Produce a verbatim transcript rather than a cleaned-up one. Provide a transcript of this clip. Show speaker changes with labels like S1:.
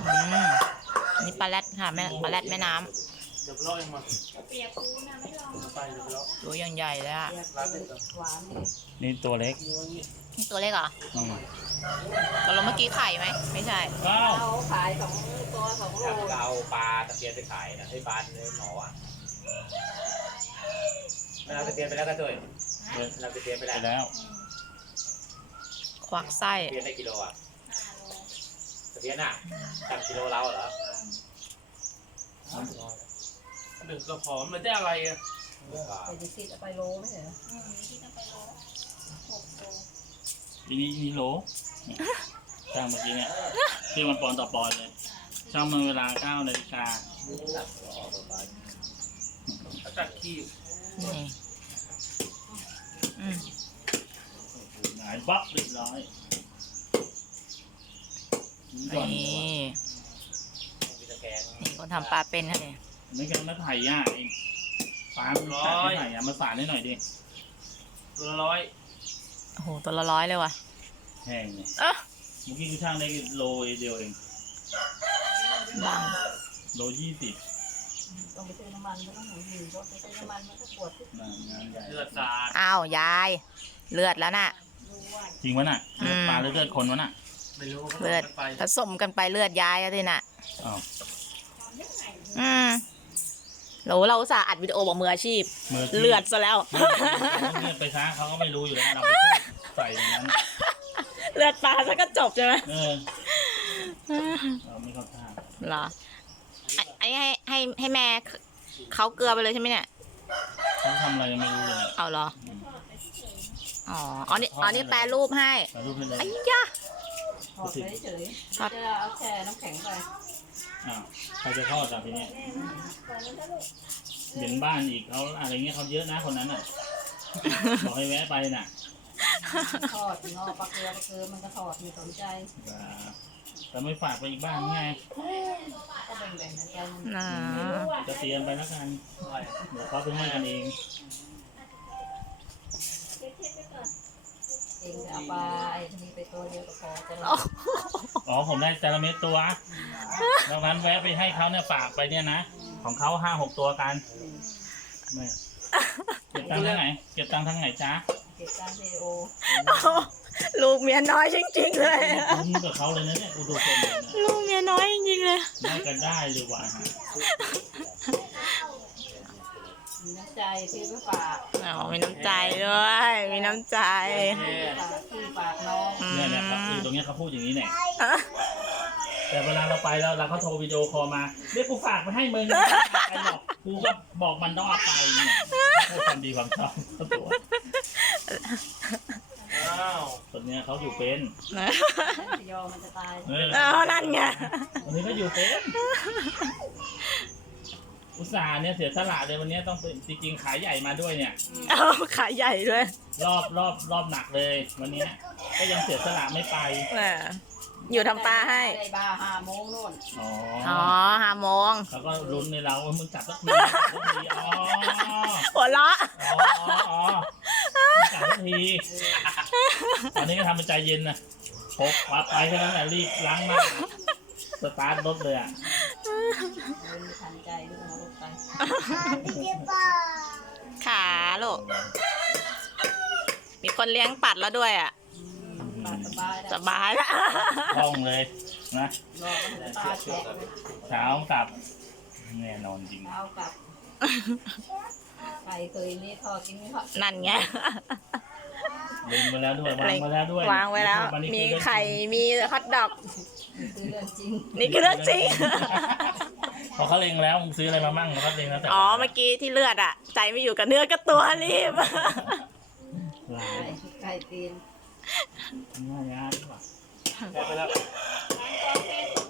S1: มนี่ปลาแรดค่ะแม่ปลาแรดแม่น้ำ
S2: เดี๋ยวเลาะเองมา
S3: เปียกปูนะไม่ลอง
S2: ไปเดี๋ยวไปเลาะ
S1: ตัวยังใหญ่เลยอ่ะ
S2: ร้านเด็ดก่อน
S3: หวานดี
S4: นี่ตัวเล็ก
S1: นี่ตัวเล็กเหรอ
S4: อืม
S1: ตกลงเมื่อกี้ไข่ไหมไม่ใช่
S4: ว้าว
S3: เขาขายสองตัวสองโล
S5: จะเอาปลาตะเพียนไปขายนะให้ปลาเนื้อหนออ่ะไม่เอาตะเพียนไปแล้วก็ด้วยเราตะเพียนไป
S4: ไป
S5: แล้ว
S4: แล้ว
S1: ควักไส้
S5: ตะเพียนได้กิโลอ่ะตะเพียนอ่ะจับกิโลเราเหรอ
S2: หนึ่งกระผอมมันได้อะไรอ่ะ
S3: ไปดิสิเอาไปโลไม่ใช่เหรออืมที่จะไปโลหกโล
S4: ทีนี้นี่โหลเนี่ยช่างเมื่อกี้เนี่ยที่มันปอนต่อปอนเลยช่างมันเวลาเก้านาฬิกา
S2: จัดขี้
S1: นี่อืม
S4: หงายบั๊บเรียบร้อยก่อน
S1: นี่
S5: มีตะแกรง
S1: นี่คนทำปลาเป็นค่ะเนี่ย
S4: ไม่กันมาไถ่ย่าเองปลามันตัดไม่ไถ่อะมาสานให้หน่อยดิ
S2: ตัวละร้อย
S1: โอ้โหตัวละร้อยเลยว่ะ
S4: แพงเนี่ย
S1: อ่ะ
S4: เมื่อกี้คือช่างได้โลเดียวเอง
S1: บัง
S4: โลยี่สิบ
S3: ต้องไปซื้อน้ำมันไม่ต้องหมุนหมุนรถไปซื้อน้ำมันมันก็ปวดที่
S4: งานใหญ่
S2: เลือดสาด
S1: อ้าวยายเลือดแล้วน่ะ
S3: รู้ว่า
S4: จริงวะน่ะ
S1: อืม
S4: ปลาหรือเลือดคนวะน่ะ
S2: ไม่รู้เขา
S1: เลือด
S2: ไป
S1: ผสมกันไปเลือดยายแล้วทีน่ะ
S4: อ้าว
S1: อืมโหเราอุตส่าห์อัดวิดีโอบอกมืออาชีพ
S4: มือที่
S1: เลือดซะแล้ว
S4: เลือดไปซะเขาก็ไม่รู้อยู่แล้วเราไปพูดใส่ในนั้น
S1: เลือดปลาซะก็จบใช่ไหม
S4: เออเราไม่เข้าท่า
S1: เหรอไอ้ให้ให้ให้แม่เขาเกลือไปเลยใช่ไหมเนี่ย
S4: เขาทำอะไรยังไม่รู้เลย
S1: เอาเหรอ อ๋ออ๋อนี่อ๋อนี่แปรรูปให้
S4: แต่รูปให้เลย
S1: ไอ้ยะ
S3: ถอดไปเฉยๆจะเอาแช่น้ำแข็งไป
S4: อ้าวใครจะทอดจากทีนี้เห็นบ้านอีกเขาอะไรเงี้ยเขาเยอะนะคนนั้นอ่ะ บอกให้แวะไปน่ะ
S3: ทอดงอปลาเกลือปลาเกลือมันก็ทอดมีสนใจ
S4: อ่าแต่ไม่ฝากไปอีกบ้านไง
S3: ก็แบ่งๆกัน
S1: น่า
S4: จะเตรียมไปแล้วกันเดี๋ยวเขาไปให้กันเอง
S3: เองจะเอาปลาไอ้ที่นี่ไปตัวเดียวก็พอจะ
S1: โอ้
S4: อ๋อผมได้จาระเม็ดตัวดังนั้นแวะไปให้เขาเนี่ยฝากไปเนี่ยนะของเขาห้าหกตัวกันไม่เก็บตังค์ทั้งไหนเก็บตังค์ทั้งไหนจ๊ะ
S3: เก็บการเทโอ
S1: ลูกเมียน้อยจริงๆเลย
S4: คุ้มกับเขาเลยนะเนี่ยกูดูคนเลยนะ
S1: ลูกเมียน้อยจริงๆเลย
S4: ได้กันได้เลยว่ะ
S3: มีน้ำใจซื้อไปฝาก
S1: อ๋อมีน้ำใจด้วย มีน้ำใจ
S3: ฝากพี่ฝากน้อง
S1: อืม
S4: เนี่ยเนี่ยครับคือตรงเนี้ยเขาพูดอย่างนี้เนี่ยแต่เวลาเราไปแล้วเราเขาโทรวิดีโอคอลมาเรียกกูฝากไปให้มึงนะไปหรอกกูก็บอกมันต้องเอาไปเนี่ยพูดความดีความชอบเขาตัว
S2: อ้าว
S4: คนเนี้ยเขาอยู่เป็น
S3: ยอมันจะตาย
S4: เออ
S1: เออนั่นไง
S4: วันนี้เขาอยู่เป็นอุตส่าห์เนี่ยเสียสละเลยวันนี้ต้องเป็นจริงๆขายใหญ่มาด้วยเนี่ย
S1: เอาขายใหญ่ด้วย
S4: รอบรอบรอบหนักเลย วันนี้ก็ยังเสียสละไม่ไป
S1: แหมอยู่ทำปลาให้
S3: ได้บาร์ห้าโมงโน่น
S4: อ๋อ
S1: อ๋อห้าโมง
S4: แล้วก็ลุ้นในเราว่ามึงจับสักทีจับสักทีอ๋อ
S1: หัวเราะ
S4: อ๋ออ๋ออ๋อจับสักทีตอนนี้ก็ทำเป็นใจเย็นนะพกควับไปแค่นั้นแหละรีบล้างหน้าสตาร์ทรถเลยอ่ะ
S3: เดินไม่ทันใจด้วยเอารถไป
S1: ขาลูก มีคนเลี้ยงปัดแล้วด้วยอ่ะ
S3: ปลาสบาย
S1: ส
S3: แล้ว
S1: บายละ
S4: คล่องเลยนะ
S3: รอมันปลาแฉะเลย
S4: เช้ากลับแน่นอนจริง
S3: เอากลับไก่เคยนี่ทอดกินไม่ทอด
S1: นั่นไง
S4: เล็งมาแล้วด้วยวางมาแล้วด้วย
S1: วางไว้แล้ว
S4: นนี้
S1: มี
S4: คือเรื่อง
S1: ไข่ มีฮอทดอก
S3: คือเรื่องจริง
S1: นี่คือเรื่องจริง
S4: พอเขาเล็งแล้วมึงซื้ออะไรมามั่งเขาเล็งแล้วแต่
S1: อ๋อ เมื่อกี้ที่เลือดอ่ะ ใจไม่อยู่กับเนื้อกับตัวรีบ
S4: หลา
S3: ไก่
S4: ย
S3: ไก่ตีน
S4: ง่ายๆดีกว่า
S2: แกะไปแล้ว
S3: ล้างกองเท